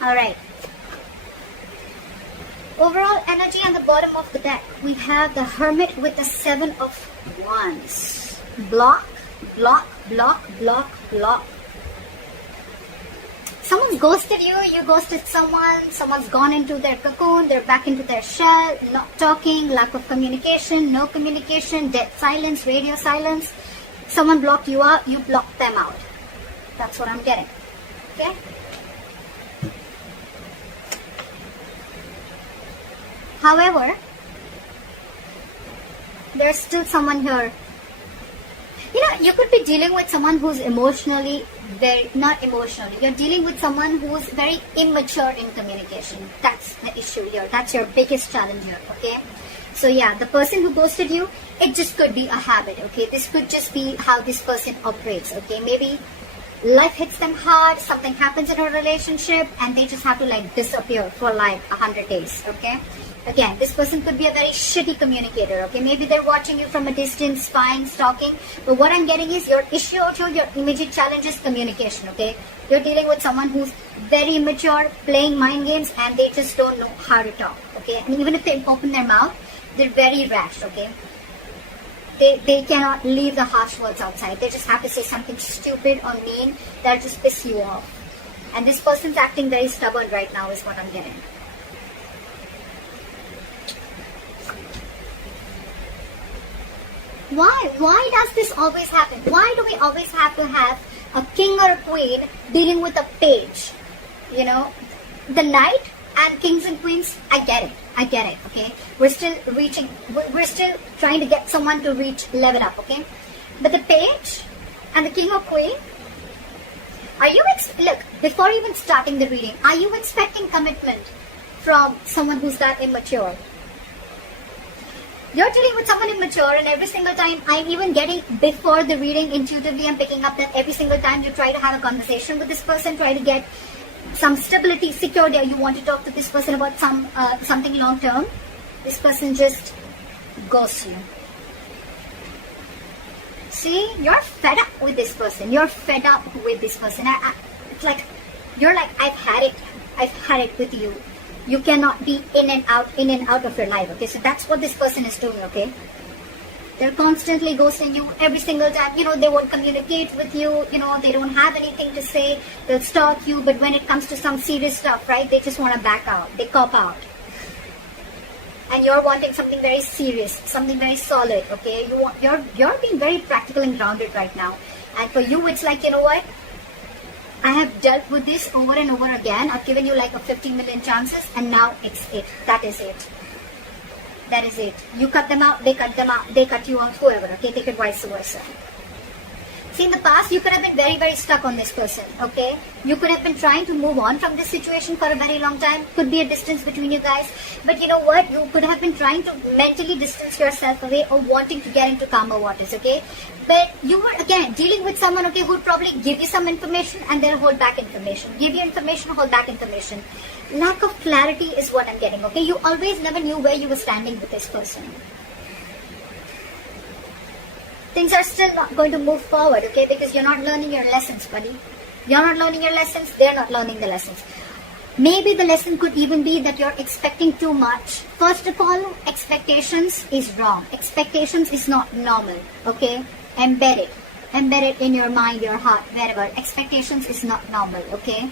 Alright. Overall energy on the bottom of the deck. We have the Hermit with the 7 of Wands. Block, block, block, block, block. Someone's ghosted you, you ghosted someone, someone's gone into their cocoon, they're back into their shell, not talking, lack of communication, no communication, dead silence, radio silence. Someone blocked you out, you blocked them out. That's what I'm getting. Okay? However, there's still someone here. You know, you could be dealing with someone who's emotionally not emotionally. You're dealing with someone who's very immature in communication. That's the issue here. That's your biggest challenge here, okay? So yeah, the person who ghosted you, it just could be a habit, okay? This could just be how this person operates, okay? Maybe life hits them hard, something happens in a relationship, and they just have to like disappear for like 100 days, okay? Again, this person could be a very shitty communicator, okay? Maybe they're watching you from a distance, spying, stalking. But what I'm getting is your issue out here, your immediate challenge is communication, okay? You're dealing with someone who's very immature, playing mind games, and they just don't know how to talk, okay? And even if they open their mouth, they're very rash, okay? They cannot leave the harsh words outside. They just have to say something stupid or mean that'll just piss you off. And this person's acting very stubborn right now is what I'm getting. Why does this always happen? Why do we always have to have a king or a queen dealing with a page? You know, the knight and kings and queens, I get it, okay? We're still trying to get someone to reach level up, okay? But the page and the king or queen, are you, look, before even starting the reading, are you expecting commitment from someone who's that immature? You're dealing with someone immature, and every single time I'm even getting, before the reading, intuitively I'm picking up that every single time you try to have a conversation with this person, try to get some stability, security, you want to talk to this person about something long term, this person just ghosts you. See, you're fed up with this person. You're fed up with this person. It's like, you're like, I've had it with you. You cannot be in and out of your life, okay? So that's what this person is doing, okay? They're constantly ghosting you every single time. You know, they won't communicate with you. You know, they don't have anything to say. They'll stalk you. But when it comes to some serious stuff, right, they just want to back out. They cop out. And you're wanting something very serious, something very solid, okay? You're being very practical and grounded right now. And for you, it's like, you know what? I have dealt with this over and over again. I've given you like a 50 million chances, and now it's it. That is it. That is it. You cut them out, they cut them out, they cut you out, whoever, okay? Take it vice versa. See, in the past, you could have been very, very stuck on this person, okay? You could have been trying to move on from this situation for a very long time. Could be a distance between you guys. But you know what? You could have been trying to mentally distance yourself away or wanting to get into calmer waters, okay? But you were, again, dealing with someone, okay, who would probably give you some information and then hold back information. Give you information, hold back information. Lack of clarity is what I'm getting, okay? You always never knew where you were standing with this person. Things are still not going to move forward, okay? Because you're not learning your lessons, buddy. You're not learning your lessons, they're not learning the lessons. Maybe the lesson could even be that you're expecting too much. First of all, expectations is wrong. Expectations is not normal, okay? Embed it in your mind, your heart, wherever. Expectations is not normal, okay?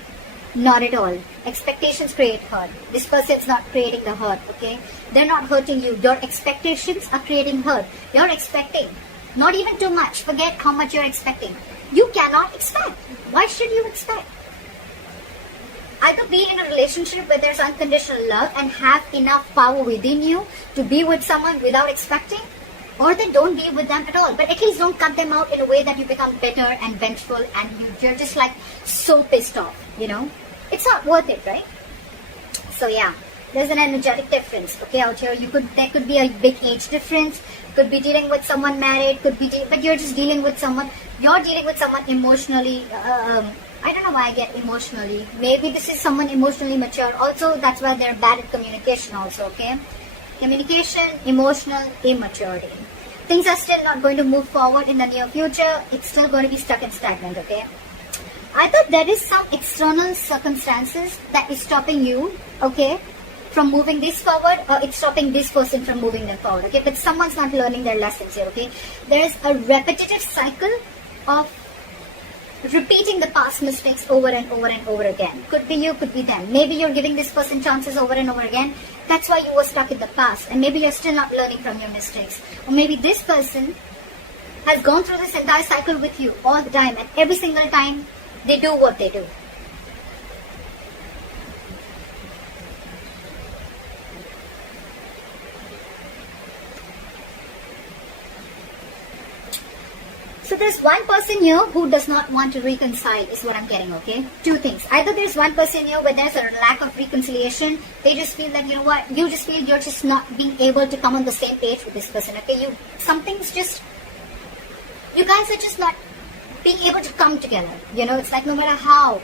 Not at all. Expectations create hurt. This person's not creating the hurt, okay? They're not hurting you. Your expectations are creating hurt. You're expecting. Not even too much. Forget how much you're expecting. You cannot expect. Why should you expect? Either be in a relationship where there's unconditional love and have enough power within you to be with someone without expecting, or then don't be with them at all. But at least don't cut them out in a way that you become bitter and vengeful and you're just like so pissed off, you know? It's not worth it, right? So yeah, there's an energetic difference, okay, out here. There could be a big age difference. Could be dealing with someone married, but you're just dealing with someone, you're dealing with someone emotionally, I don't know why I get emotionally. Maybe this is someone emotionally mature. Also, that's why they're bad at communication also, okay? Communication, emotional, immaturity. Things are still not going to move forward in the near future. It's still going to be stuck and stagnant, okay? Either there is some external circumstances that is stopping you, okay, from moving this forward, or it's stopping this person from moving them forward, okay? But someone's not learning their lessons here, okay? There is a repetitive cycle of repeating the past mistakes over and over and over again. Could be you, could be them. Maybe you're giving this person chances over and over again. That's why you were stuck in the past, and maybe you're still not learning from your mistakes. Or maybe this person has gone through this entire cycle with you all the time, and every single time they do what they do. So there's one person here who does not want to reconcile is what I'm getting, okay? Two things. Either there's one person here where there's a lack of reconciliation. They just feel like, you know what, you just feel you're just not being able to come on the same page with this person, okay? You guys are just not being able to come together. You know, it's like no matter how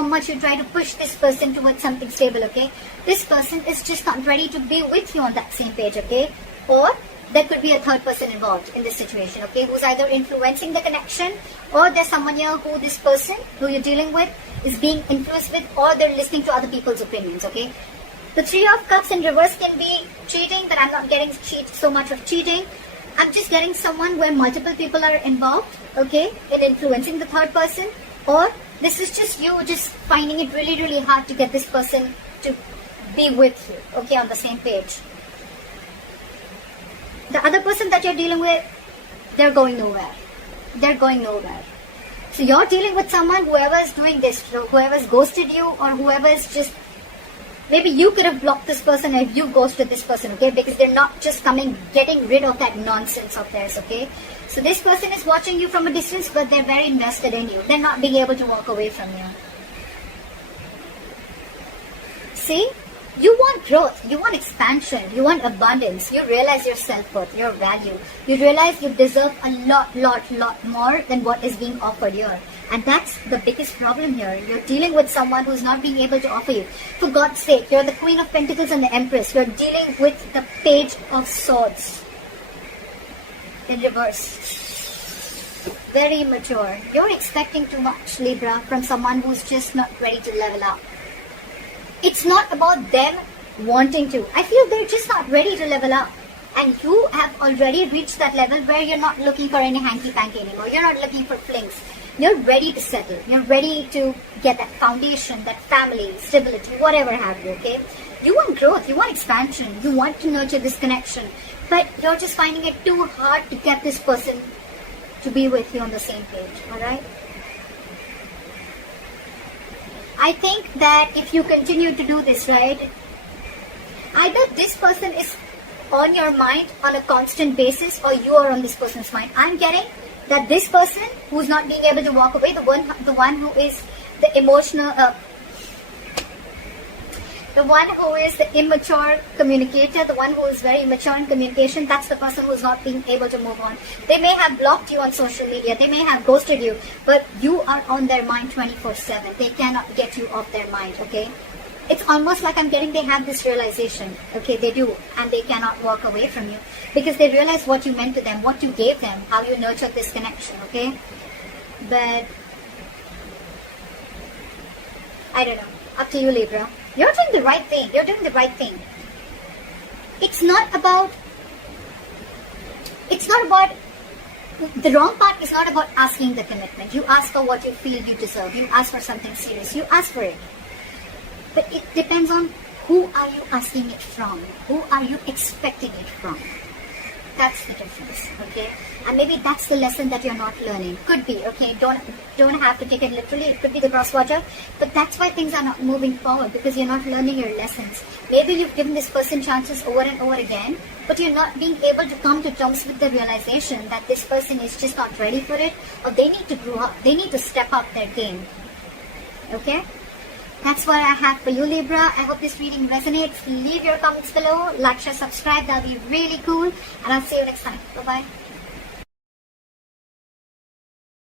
much you try to push this person towards something stable, okay? This person is just not ready to be with you on that same page, okay? Or there could be a third person involved in this situation, okay, who's either influencing the connection, or there's someone here who this person who you're dealing with is being influenced with, or they're listening to other people's opinions, okay? The Three of Cups in reverse can be cheating, but I'm not getting so much of cheating. I'm just getting someone where multiple people are involved, okay, in influencing the third person, or this is just you just finding it really, really hard to get this person to be with you, okay, on the same page. The other person that you're dealing with, they're going nowhere. They're going nowhere. So you're dealing with someone, whoever is doing this, whoever's ghosted you, or whoever is just, maybe you could have blocked this person if you ghosted this person, okay? Because they're not just getting rid of that nonsense of theirs, okay? So this person is watching you from a distance, but they're very invested in you. They're not being able to walk away from you. See? You want growth, you want expansion, you want abundance, you realize your self-worth, your value. You realize you deserve a lot more than what is being offered here. And that's the biggest problem here. You're dealing with someone who's not being able to offer you. For God's sake, you're the Queen of Pentacles and the Empress. You're dealing with the Page of Swords in reverse. Very immature. You're expecting too much, Libra, from someone who's just not ready to level up. It's not about them wanting to. I feel they're just not ready to level up. And you have already reached that level where you're not looking for any hanky-panky anymore. You're not looking for flings. You're ready to settle. You're ready to get that foundation, that family, stability, whatever have you, okay? You want growth. You want expansion. You want to nurture this connection. But you're just finding it too hard to get this person to be with you on the same page, alright? I think that if you continue to do this, right, either this person is on your mind on a constant basis, or you are on this person's mind. I'm getting that this person who's not being able to walk away, the one who is the emotional, the one who is the immature communicator, the one who is very immature in communication, that's the person who's not being able to move on. They may have blocked you on social media, they may have ghosted you, but you are on their mind 24/7. They cannot get you off their mind, okay? It's almost like I'm getting they have this realization, okay, they do, and they cannot walk away from you because they realize what you meant to them, what you gave them, how you nurtured this connection, okay? But I don't know, up to you, Libra. You're doing the right thing. You're doing the right thing. It's not about, the wrong part is not about asking the commitment. You ask for what you feel you deserve. You ask for something serious. You ask for it. But it depends on who are you asking it from? Who are you expecting it from? That's the difference, okay? And maybe that's the lesson that you're not learning. Could be, okay? Don't have to take it literally. It could be the cross-watcher. But that's why things are not moving forward, because you're not learning your lessons. Maybe you've given this person chances over and over again, but you're not being able to come to terms with the realization that this person is just not ready for it, or they need to grow up. They need to step up their game. Okay? That's what I have for you, Libra. I hope this reading resonates. Leave your comments below. Like, share, subscribe. That'll be really cool. And I'll see you next time. Bye-bye.